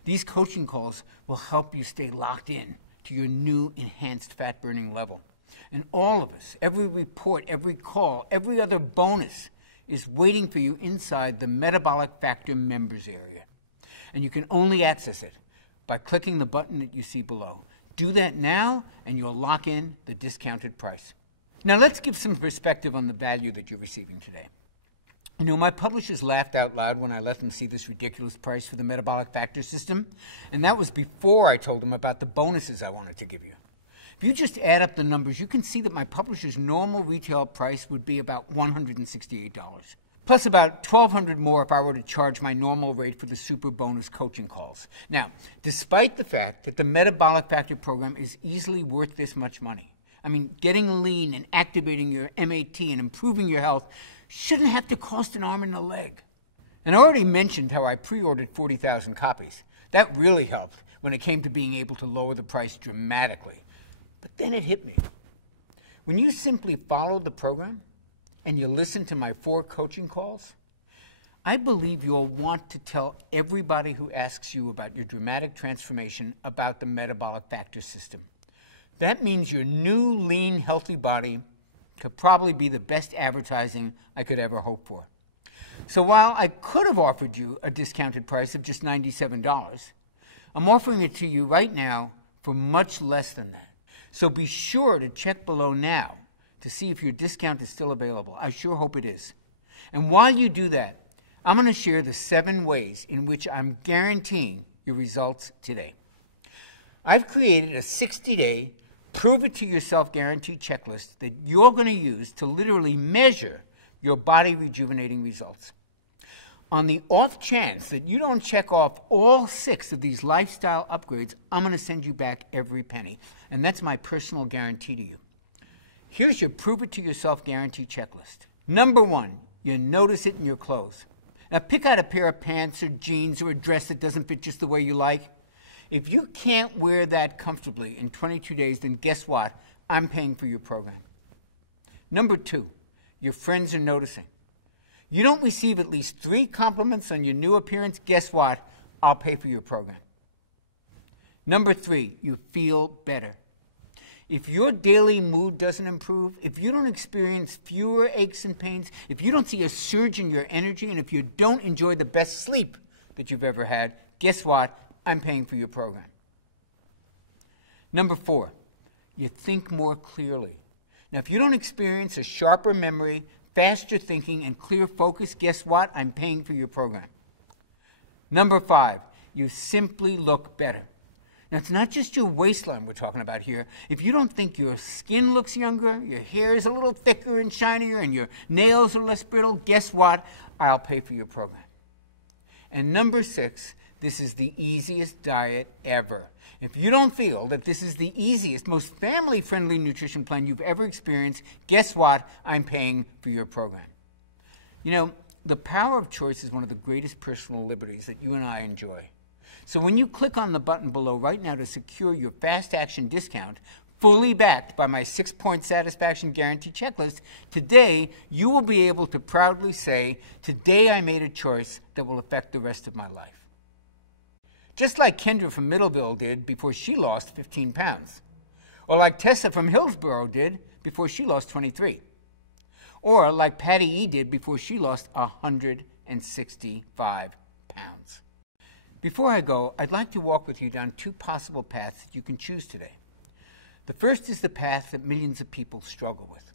These coaching calls will help you stay locked in to your new enhanced fat burning level. And all of us, every report, every call, every other bonus is waiting for you inside the Metabolic Factor members area. And you can only access it by clicking the button that you see below. Do that now and you'll lock in the discounted price. Now let's give some perspective on the value that you're receiving today. You know, my publishers laughed out loud when I let them see this ridiculous price for the Metabolic Factor system, and that was before I told them about the bonuses I wanted to give you. If you just add up the numbers, you can see that my publisher's normal retail price would be about $168, plus about $1,200 more if I were to charge my normal rate for the super bonus coaching calls. Now, despite the fact that the Metabolic Factor program is easily worth this much money, I mean, getting lean and activating your MAT and improving your health shouldn't have to cost an arm and a leg. And I already mentioned how I pre-ordered 40,000 copies. That really helped when it came to being able to lower the price dramatically. But then it hit me. When you simply follow the program and you listen to my 4 coaching calls, I believe you'll want to tell everybody who asks you about your dramatic transformation about the Metabolic Factor system. That means your new, lean, healthy body could probably be the best advertising I could ever hope for. So while I could have offered you a discounted price of just $97, I'm offering it to you right now for much less than that. So be sure to check below now to see if your discount is still available. I sure hope it is. And while you do that, I'm going to share the 7 ways in which I'm guaranteeing your results today. I've created a 60-day prove-it-to-yourself guarantee checklist that you're going to use to literally measure your body rejuvenating results. On the off chance that you don't check off all 6 of these lifestyle upgrades, I'm going to send you back every penny. And that's my personal guarantee to you. Here's your prove-it-to-yourself guarantee checklist. Number 1, you notice it in your clothes. Now pick out a pair of pants or jeans or a dress that doesn't fit just the way you like. If you can't wear that comfortably in 22 days, then guess what? I'm paying for your program. Number 2, your friends are noticing. You don't receive at least 3 compliments on your new appearance, guess what? I'll pay for your program. Number 3, you feel better. If your daily mood doesn't improve, if you don't experience fewer aches and pains, if you don't see a surge in your energy, and if you don't enjoy the best sleep that you've ever had, guess what? I'm paying for your program. Number 4, you think more clearly. Now, if you don't experience a sharper memory, faster thinking, and clear focus, guess what? I'm paying for your program. Number 5, you simply look better. Now, it's not just your waistline we're talking about here. If you don't think your skin looks younger, your hair is a little thicker and shinier, and your nails are less brittle, guess what? I'll pay for your program. And number 6, this is the easiest diet ever. If you don't feel that this is the easiest, most family-friendly nutrition plan you've ever experienced, guess what? I'm paying for your program. You know, the power of choice is one of the greatest personal liberties that you and I enjoy. So when you click on the button below right now to secure your fast action discount, fully backed by my 6-point satisfaction guarantee checklist, today you will be able to proudly say, today I made a choice that will affect the rest of my life. Just like Kendra from Middleville did before she lost 15 pounds. Or like Tessa from Hillsborough did before she lost 23. Or like Patty E. did before she lost 165 pounds. Before I go, I'd like to walk with you down 2 possible paths that you can choose today. The first is the path that millions of people struggle with.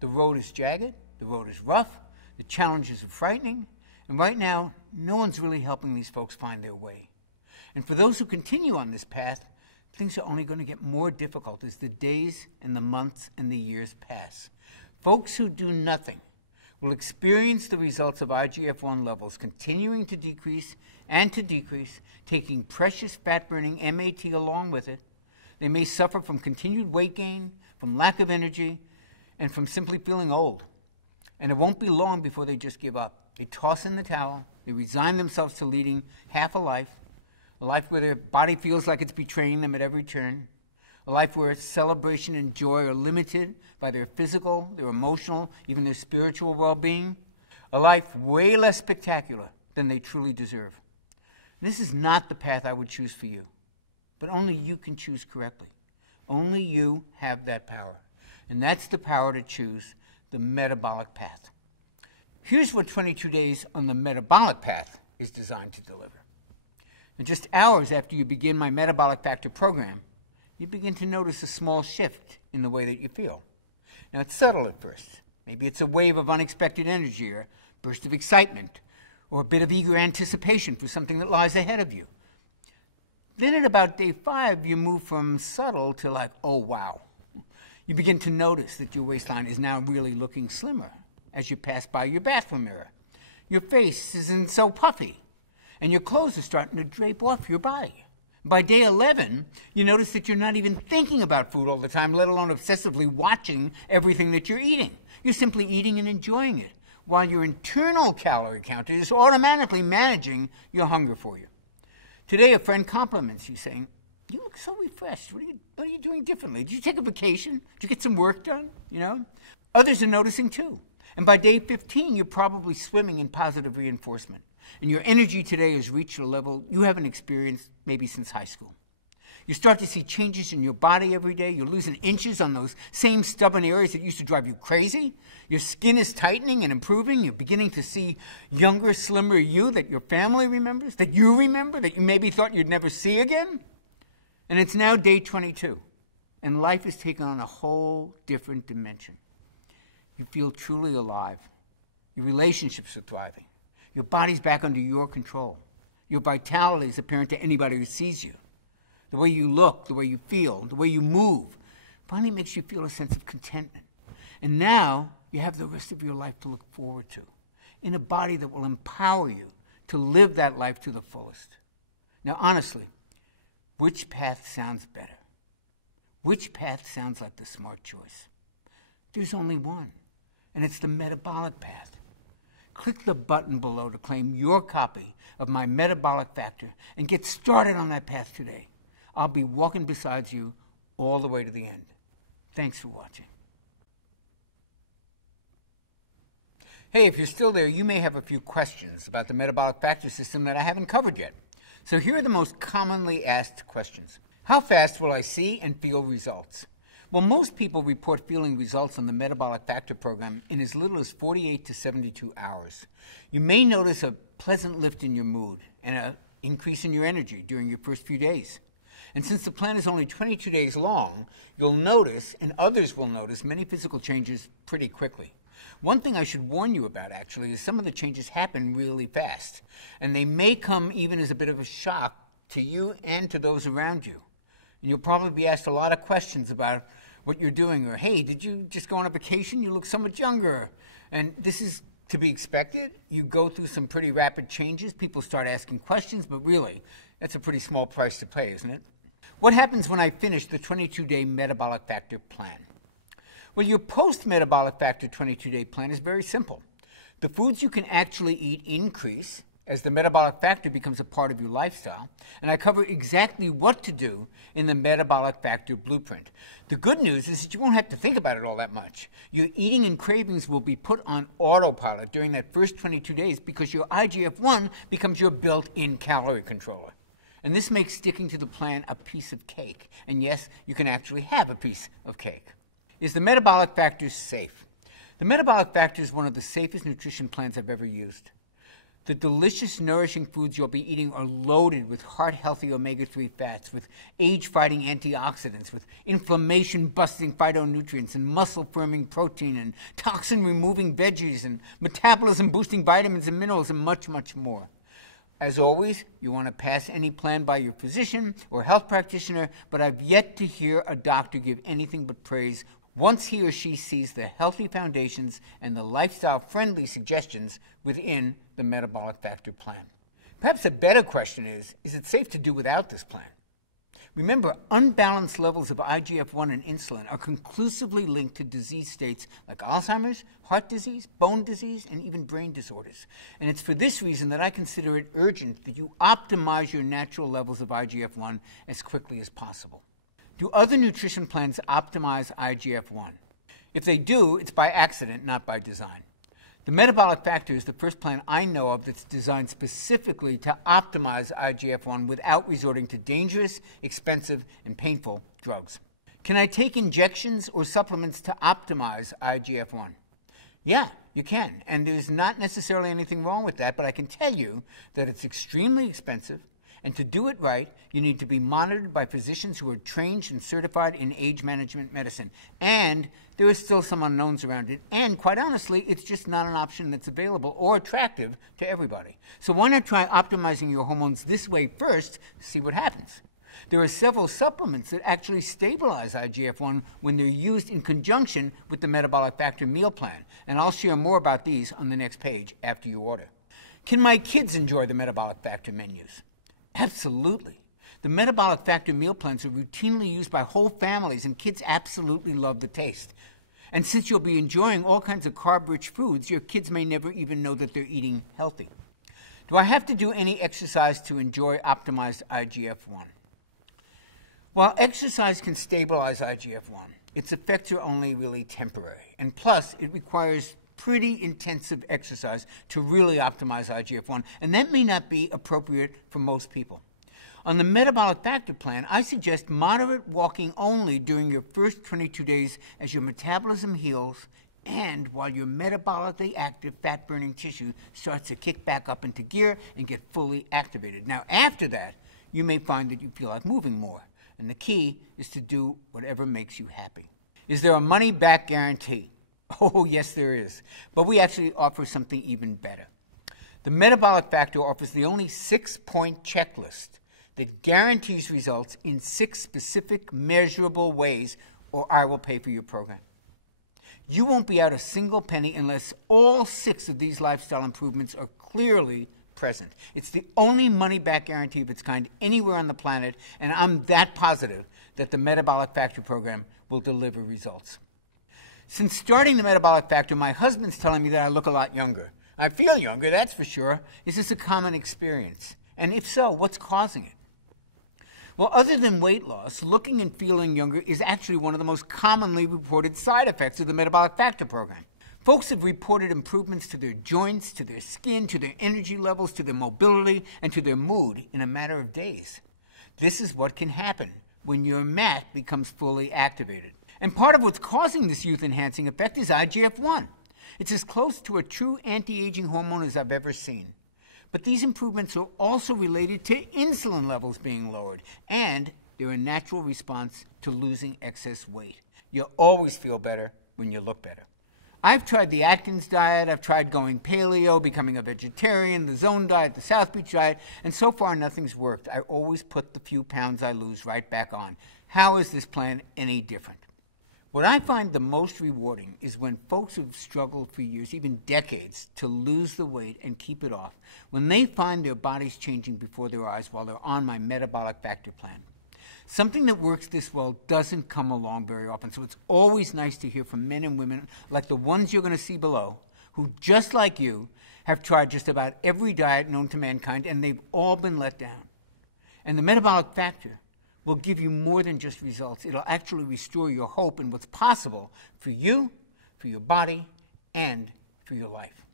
The road is jagged, the road is rough, the challenges are frightening, and right now, no one's really helping these folks find their way. And for those who continue on this path, things are only going to get more difficult as the days and the months and the years pass. Folks who do nothing will experience the results of IGF-1 levels continuing to decrease, taking precious fat-burning MAT along with it. They may suffer from continued weight gain, from lack of energy, and from simply feeling old. And it won't be long before they just give up. They toss in the towel. They resign themselves to leading half a life where their body feels like it's betraying them at every turn, a life where celebration and joy are limited by their physical, their emotional, even their spiritual well-being, a life way less spectacular than they truly deserve. This is not the path I would choose for you, but only you can choose correctly. Only you have that power, and that's the power to choose the metabolic path. Here's what 22 days on the metabolic path is designed to deliver. And just hours after you begin my Metabolic Factor program, you begin to notice a small shift in the way that you feel. Now, it's subtle at first. Maybe it's a wave of unexpected energy or a burst of excitement or a bit of eager anticipation for something that lies ahead of you. Then at about day 5, you move from subtle to like, oh, wow. You begin to notice that your waistline is now really looking slimmer as you pass by your bathroom mirror. Your face isn't so puffy, and your clothes are starting to drape off your body. By day 11, you notice that you're not even thinking about food all the time, let alone obsessively watching everything that you're eating. You're simply eating and enjoying it, while your internal calorie counter is automatically managing your hunger for you. Today, a friend compliments you, saying, "You look so refreshed. What are you doing differently? Did you take a vacation? Did you get some work done?" Others are noticing too. And by day 15, you're probably swimming in positive reinforcement. And your energy today has reached a level you haven't experienced maybe since high school. You start to see changes in your body every day. You're losing inches on those same stubborn areas that used to drive you crazy. Your skin is tightening and improving. You're beginning to see younger, slimmer you that your family remembers, that you remember, that you maybe thought you'd never see again. And it's now day 22, and life is taking on a whole different dimension. You feel truly alive. Your relationships are thriving. Your body's back under your control. Your vitality is apparent to anybody who sees you. The way you look, the way you feel, the way you move finally makes you feel a sense of contentment. And now you have the rest of your life to look forward to, in a body that will empower you to live that life to the fullest. Now, honestly, which path sounds better? Which path sounds like the smart choice? There's only one, and it's the metabolic path. Click the button below to claim your copy of my Metabolic Factor and get started on that path today. I'll be walking beside you all the way to the end. Thanks for watching. Hey, if you're still there, you may have a few questions about the Metabolic Factor system that I haven't covered yet. So here are the most commonly asked questions. How fast will I see and feel results? Well, most people report feeling results on the Metabolic Factor program in as little as 48 to 72 hours. You may notice a pleasant lift in your mood and an increase in your energy during your first few days. And since the plan is only 22 days long, you'll notice, and others will notice, many physical changes pretty quickly. One thing I should warn you about, actually, is some of the changes happen really fast, and they may come even as a bit of a shock to you and to those around you. And you'll probably be asked a lot of questions about what you're doing, or, hey, did you just go on a vacation? You look so much younger. And this is to be expected. You go through some pretty rapid changes. People start asking questions, but really, that's a pretty small price to pay, isn't it? What happens when I finish the 22-day Metabolic Factor plan? Well, your post-Metabolic Factor 22-day plan is very simple. The foods you can actually eat increase as the Metabolic Factor becomes a part of your lifestyle, and I cover exactly what to do in the Metabolic Factor blueprint. The good news is that you won't have to think about it all that much. Your eating and cravings will be put on autopilot during that first 22 days because your IGF-1 becomes your built-in calorie controller. And this makes sticking to the plan a piece of cake. And yes, you can actually have a piece of cake. Is the Metabolic Factor safe? The Metabolic Factor is one of the safest nutrition plans I've ever used. The delicious, nourishing foods you'll be eating are loaded with heart-healthy omega-3 fats, with age-fighting antioxidants, with inflammation-busting phytonutrients, and muscle-firming protein, and toxin-removing veggies, and metabolism-boosting vitamins and minerals, and much, much more. As always, you want to pass any plan by your physician or health practitioner, but I've yet to hear a doctor give anything but praise once he or she sees the healthy foundations and the lifestyle-friendly suggestions within the Metabolic Factor plan. Perhaps a better question is it safe to do without this plan? Remember, unbalanced levels of IGF-1 and insulin are conclusively linked to disease states like Alzheimer's, heart disease, bone disease, and even brain disorders. And it's for this reason that I consider it urgent that you optimize your natural levels of IGF-1 as quickly as possible. Do other nutrition plans optimize IGF-1? If they do, it's by accident, not by design. The Metabolic Factor is the first plan I know of that's designed specifically to optimize IGF-1 without resorting to dangerous, expensive, and painful drugs. Can I take injections or supplements to optimize IGF-1? Yeah, you can, and there's not necessarily anything wrong with that, but I can tell you that it's extremely expensive, and to do it right, you need to be monitored by physicians who are trained and certified in age management medicine. And there are still some unknowns around it. And quite honestly, it's just not an option that's available or attractive to everybody. So why not try optimizing your hormones this way first to see what happens? There are several supplements that actually stabilize IGF-1 when they're used in conjunction with the Metabolic Factor meal plan. And I'll share more about these on the next page after you order. Can my kids enjoy the Metabolic Factor menus? Absolutely. The Metabolic Factor meal plans are routinely used by whole families, and kids absolutely love the taste. And since you'll be enjoying all kinds of carb-rich foods, your kids may never even know that they're eating healthy. Do I have to do any exercise to enjoy optimized IGF-1? While exercise can stabilize IGF-1, its effects are only really temporary. And plus, it requires pretty intensive exercise to really optimize IGF-1, and that may not be appropriate for most people. On the Metabolic Factor plan, I suggest moderate walking only during your first 22 days as your metabolism heals and while your metabolically active fat-burning tissue starts to kick back up into gear and get fully activated. Now, after that, you may find that you feel like moving more, and the key is to do whatever makes you happy. Is there a money-back guarantee? Oh, yes, there is. But we actually offer something even better. The Metabolic Factor offers the only 6-point checklist that guarantees results in 6 specific measurable ways, or I will pay for your program. You won't be out a single penny unless all 6 of these lifestyle improvements are clearly present. It's the only money-back guarantee of its kind anywhere on the planet, and I'm that positive that the Metabolic Factor program will deliver results. Since starting the Metabolic Factor, my husband's telling me that I look a lot younger. I feel younger, that's for sure. Is this a common experience? And if so, what's causing it? Well, other than weight loss, looking and feeling younger is actually one of the most commonly reported side effects of the Metabolic Factor program. Folks have reported improvements to their joints, to their skin, to their energy levels, to their mobility, and to their mood in a matter of days. This is what can happen when your MAT becomes fully activated. And part of what's causing this youth-enhancing effect is IGF-1. It's as close to a true anti-aging hormone as I've ever seen. But these improvements are also related to insulin levels being lowered, and they're a natural response to losing excess weight. You'll always feel better when you look better. I've tried the Atkins diet, I've tried going paleo, becoming a vegetarian, the Zone diet, the South Beach diet, and so far nothing's worked. I always put the few pounds I lose right back on. How is this plan any different? What I find the most rewarding is when folks who've struggled for years, even decades, to lose the weight and keep it off, when they find their bodies changing before their eyes while they're on my Metabolic Factor plan. Something that works this well doesn't come along very often, so it's always nice to hear from men and women like the ones you're going to see below, who, just like you, have tried just about every diet known to mankind, and they've all been let down. And the Metabolic Factor will give you more than just results. It'll actually restore your hope in what's possible for you, for your body, and for your life.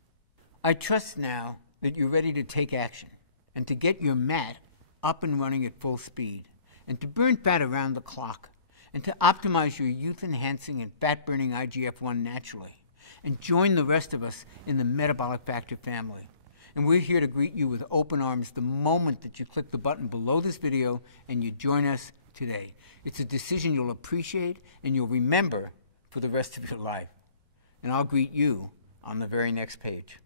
I trust now that you're ready to take action and to get your MAT up and running at full speed, and to burn fat around the clock, and to optimize your youth-enhancing and fat-burning IGF-1 naturally, and join the rest of us in the Metabolic Factor family. And we're here to greet you with open arms the moment that you click the button below this video and you join us today. It's a decision you'll appreciate and you'll remember for the rest of your life. And I'll greet you on the very next page.